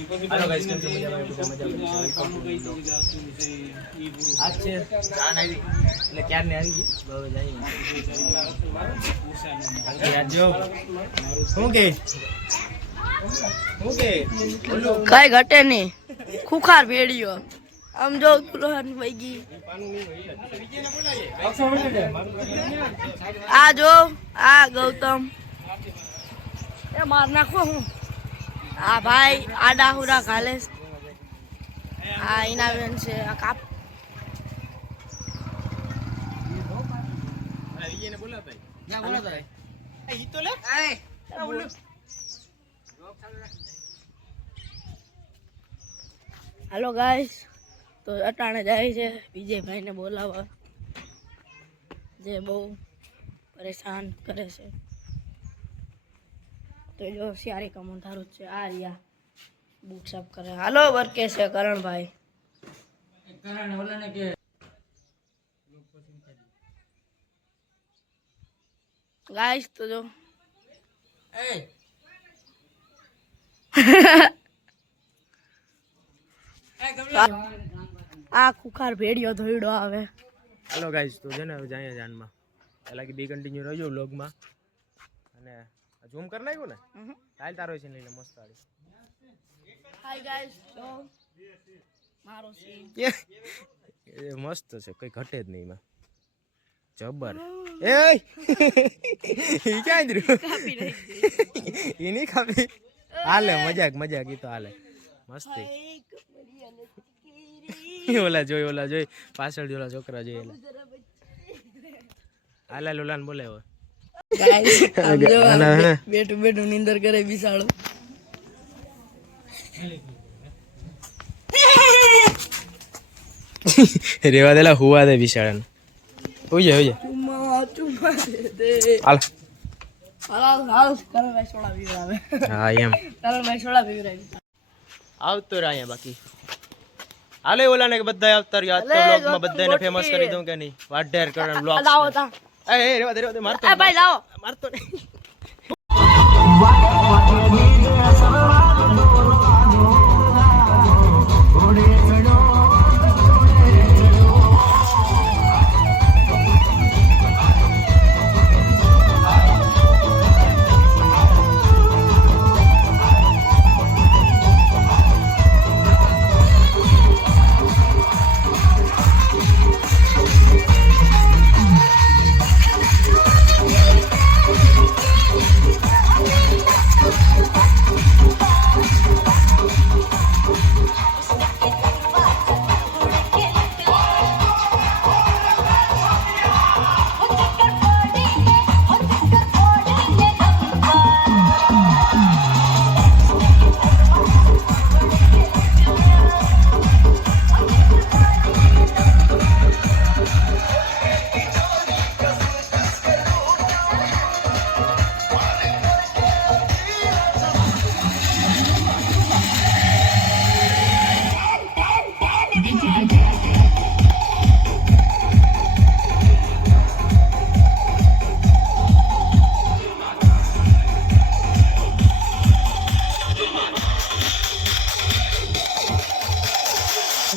Hello guys, કેમ છો? મજામાં આજ છે જાન આવી એટલે ક્યારને આવી ગઈ હવે જઈએ યાદ જો શું કે કઈ ઘટે નહીં ખુખાર ભેડિયો આમ જો તુલહન વૈગી આ જો આ ગૌતમ એ માર નાખો હું આ ભાઈ આડા હુડા ઘાલે આ ઈના બેન છે આ કાપ વિજયને બોલાવતા ના બોલાવતા ઈ તો લે એ બોલ हेलो गाइस तो अटाणे जाए છે વિજયભાઈને બોલાવવા જે બહુ પરેશાન કરે છે તો જો સારી કમન થારું છે આ રહ્યા બૂટ સાફ કરે હાલો વર્કે છે કરણભાઈ કરણ ઓલાને કે गाइस तो जो એ આ ખુખાર ભેડિયો ધોઈડો આવે हेलो गाइस तो છે ને હવે જાય જાનમાં પેલા કે બી કન્ટિન્યુ રહેજો વ્લોગમાં અને ઝૂમ કરી નાખ્યું ને હાલ તારો છે લઈને મસ્ત આડી હાય ગાइस તો મારો સીન એ મસ્ત છે કઈ ઘટે જ નહીં એમાં જબર એ ઈ ક્યાં રહ્યું કાપી રહી ઈ નહીં ખાવી હાલે મજાક ઈ તો હાલે મસ્તી ઓલા જોઈ પાછળ ઓલા છોકરા જોઈ હાલા લોલાને બોલાવ્યો બેઠું બેઠું નીંદર કરે બિસાડો રેવા દેલા હુવા દે બિસાડાને હોઈ જા ચુમ્મા દે હાલ હાલ કરણભાઈ સોડા પીવડાવે હા એમ કરણભાઈ સોડા પીવડાવે આવતો રહ્યા અહીંયા બાકી હાલે ઓલાને કે બધા આવતા રહ્યા આજ તો વ્લોગમાં બધાને ફેમસ કરી દઉં કે નહીં વાઢેર કરણ વ્લોગ લાવો તા એ રેવા દે મારતો એ ભાઈ લાવો મારતો નહીં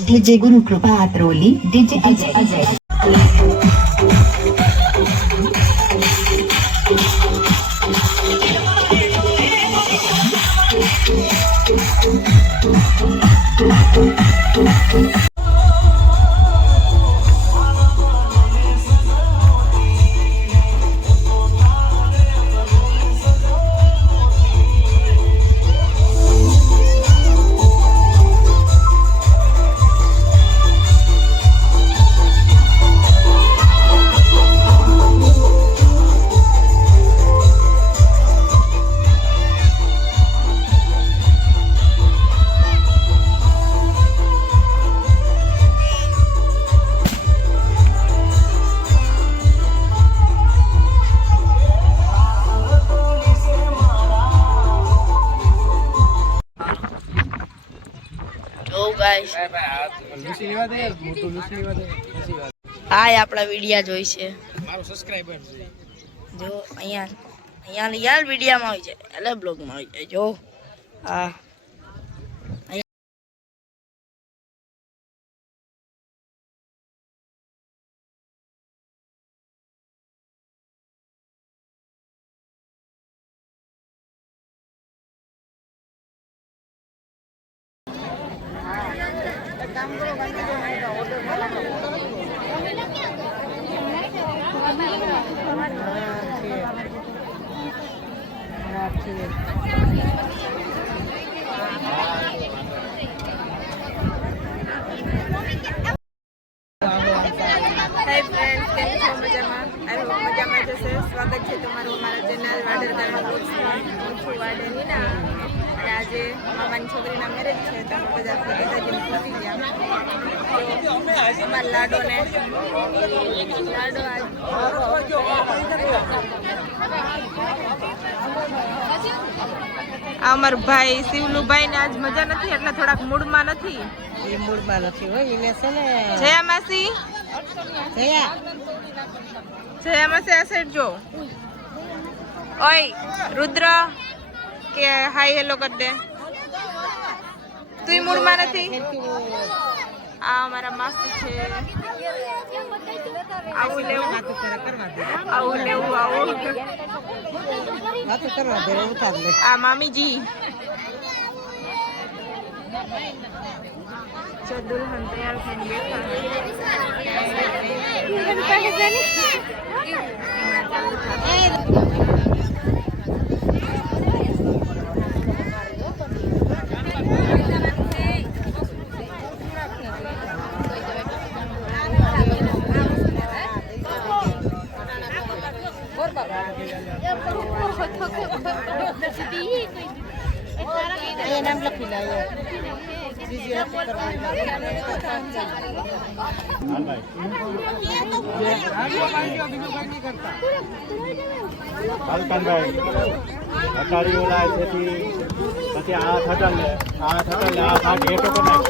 DJ Guru Kripa Atroli DJ Ajay Ajay guys hi આપણા વિડિયા જોઈ છે મારો સબસ્ક્રાઇબર છે જો અહીંયા યાર વિડિયામાં આવી જાય એટલે બ્લોગમાં આવી જાય જો હા હાય ફ્રેન્ડ્સ, કેમ છો? મજામાં? આઈ હોપ મજામાં જશે. સ્વાગત છે તમારું અમારા ચેનલ વાડર ગાર્ડન બ્લોગ્સમાં. હું છું વાડર હિના અને આજે મામાની છોકરીના મેરેજ છે તો અમે બધા ફોટાજી પહોંચી ગયા. તો અમારા લાડોને લાડો આ અમારું ભાઈ શિવલુભાઈ ને આજ મજા નથી એટલે થોડાક મૂડમાં નથી. એ મૂળમાં નથી હોય એને છે ને જયા માસી, જયા જયા માસી આ સાઈડ જો. ઓય રુદ્ર કે હાય હેલો કર દે. તું મૂડમાં નથી. આ અમારા માસી છે. આવું લેવું, આવું લેવું, આવું. વાતો કરવા દે ઉતાર લે આ મામીજી જો દુલ્હન તૈયાર થઈને બેઠા. એ નામ લખી લે કાલકાનભાઈ અટાડી ઓલા છે પછી આ થટલ લે આ થાક હેઠો કરી નાખ.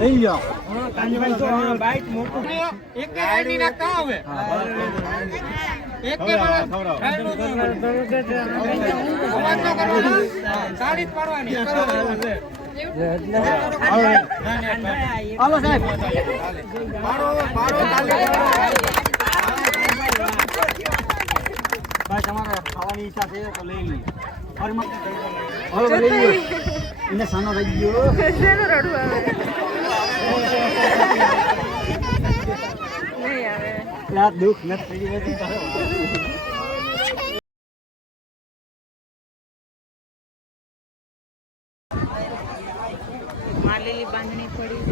લઈ જાઓ બાઈક મોટું એક આઈડી નાખતા આવે એક કે સાડી પાડવાની હાલો સાહેબ ભાઈ તમારે ખાવાની ઈચ્છા છે તો લઈ લઈએ. હાલો લઈ લ્યો. એને સાનો રહી ગયો શેનું રડવું આવે? નહીં આવે. આ દુઃખ નથી થઈ ગયું. માલેલી બાંધણી પડી.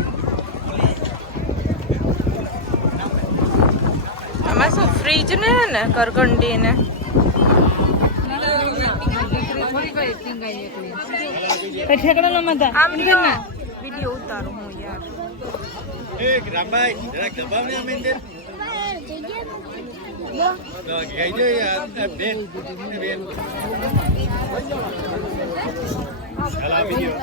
આમાં શું ફ્રીજ ને હે ને કરકંડી ને આમ વિડીયો ઉતારું હું યાર. રામભાઈ જરાક દબાવને અમીન દે તો ગઈ યાર બેન બેન ચલા વિડિયો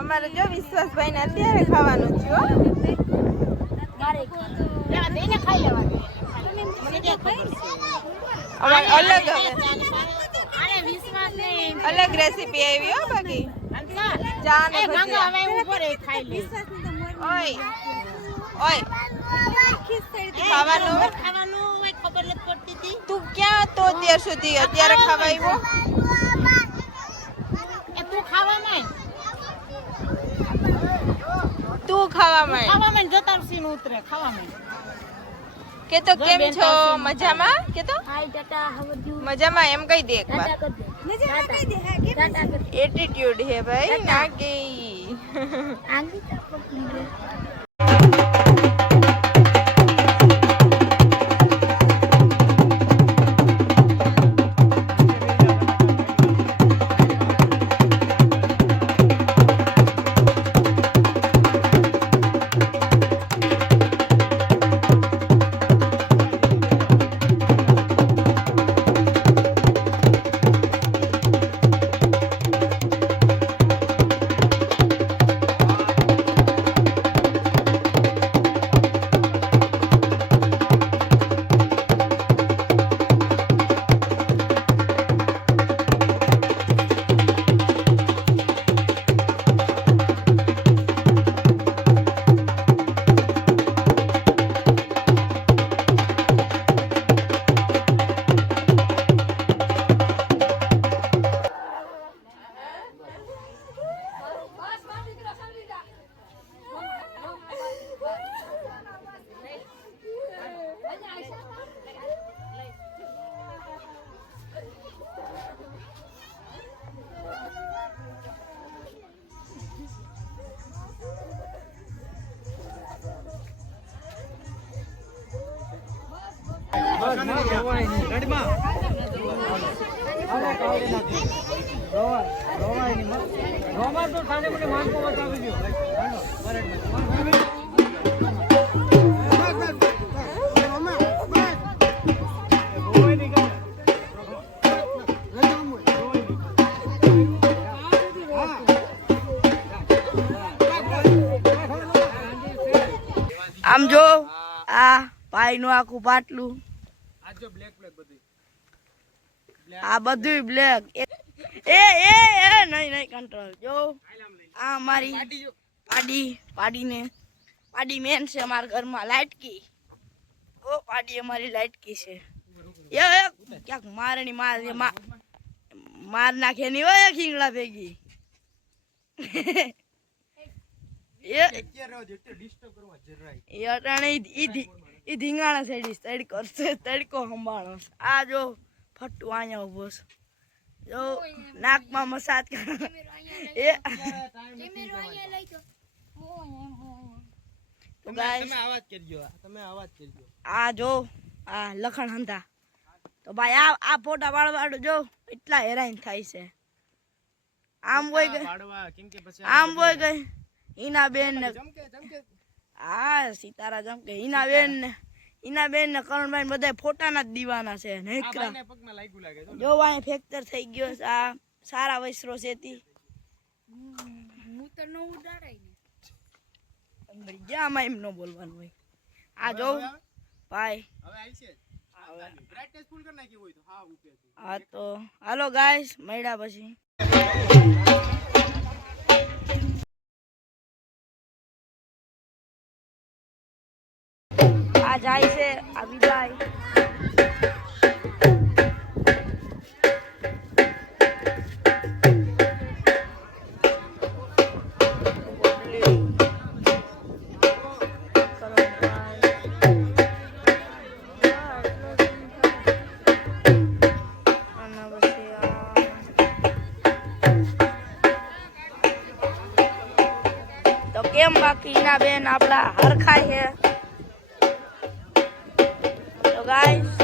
અમારે જો વિશ્વાસભાઈ ને અત્યારે ખાવાનું છે હો. અમારે અલગ અલગ રેસીપી આવી હો. બાકી ચા ને ભજીયા. ઓય ઓય ખાવાનું તું ક્યાં તો અત્યાર સુધી અત્યારે ખાવા આવ્યો? તું ખાવામાં કે તો કેમ છો? મજામાં કે તો મજામાં એમ કહી દે એકવાર. એટીટ્યુડ હે ભાઈ ના કે આમ જો આ ભાઈ નું આખું પાટલું આ બધું બ્લેક એ નહીં કંટ્રોલ જો આ અમારી પાડી મેન છે અમારા ઘરમાં લાઇટકી ઓ પાડી અમારી લાઇટકી છે એ ક્યાંક માર નાખે નહીં હોય ખીંગડા ભેગી ધીંગાણા સેડી તડકો સંભાળો આ જો ફટ્ટુ અહીંયા ઉભો છે જો નાકમાં મસાજ આ જો આ લખણ હંધા તો ભાઈ આ ફોટા વાળવાડો જો એટલા હેરાન થાય છે આમ હોય ગઈ હિના બેન ને હા સીતારા જમકે હિના બેન ને કરણભાઈ બધા ફોટાના જ દીવાના છે નેકરા જો વાય ફ્રેક્ચર થઈ ગયો આ સારા વૈસરો છે તી હું તો ન ઉડાડાય ને જ્યાં એમ ન બોલવાનું હોય આ જો ભાઈ હા તો હાલો ગાઈસ મળ્યા પછી આ જાય છે આ વિદાય તો કેમ બાકી ના બેન આપડા હરખાય છે ગાઈસ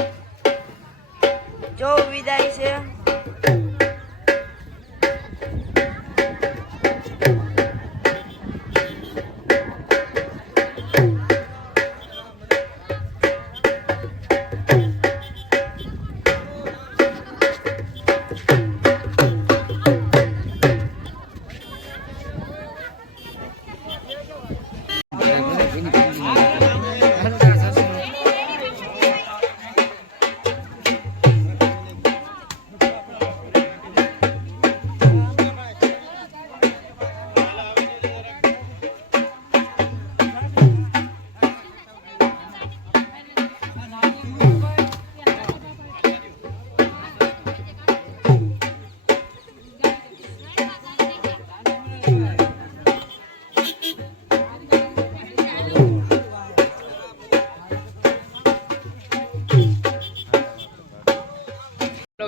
જો વિદાય છે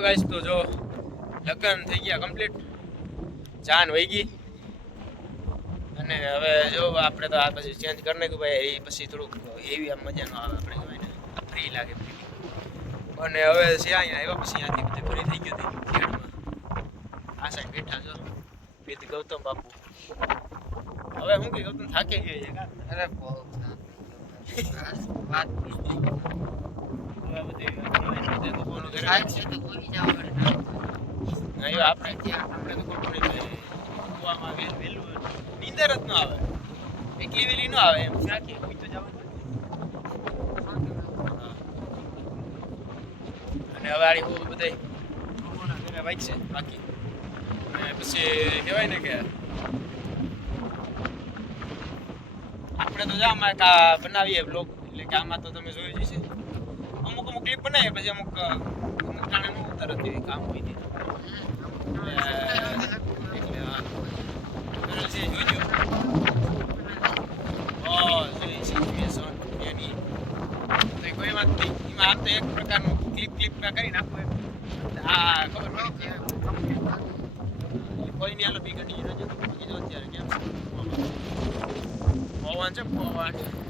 ગાઈસ તો જો લગ્ન થઈ ગયા કમ્પ્લીટ જાન વહી ગઈ અને હવે જો આપણે તો આ પછી ચેન્જ કરી નાખ્યું ભાઈ એ પછી થોડુંક એવી આમ મજા ન આવે આપણે કહેવાય ને ફ્રી લાગે અને હવે છે અહીંયા આવ્યા પછી અહીંયાથી બધું ફરી થઈ ગયું હતું ખેડમાં આ સાઈડ બેઠા છો બેથી ગૌતમ બાપુ હવે હું કે ગૌતમ થાકી ગયો છે અરે વાત આપણે તો ખોટું કુવામાં વહેલું નીંદર જ ન આવે એટલી વહેલી ન આવે એમ રાખીએ કોઈ તો જવાનું અને હવે આડી બહુ બધા ઘરે વાંચશે બાકી અને પછી કહેવાય ને કે આપણે તો આમાં બનાવીએ બ્લોગ એટલે કે આમાં તો તમે જોયું જશે અમુક ક્લિપ બનાવીએ પછી અમુક ટાણે નું તરત કામ હોય છે જોઈજો કોઈ વાત નહીં એમાં આમ તો એક પ્રકારનું ક્લિપ કરી નાખો આ ખબર પડી કોઈ નહીં હાલો બી ઘટી જો અત્યારે કેમ પવન છે પવન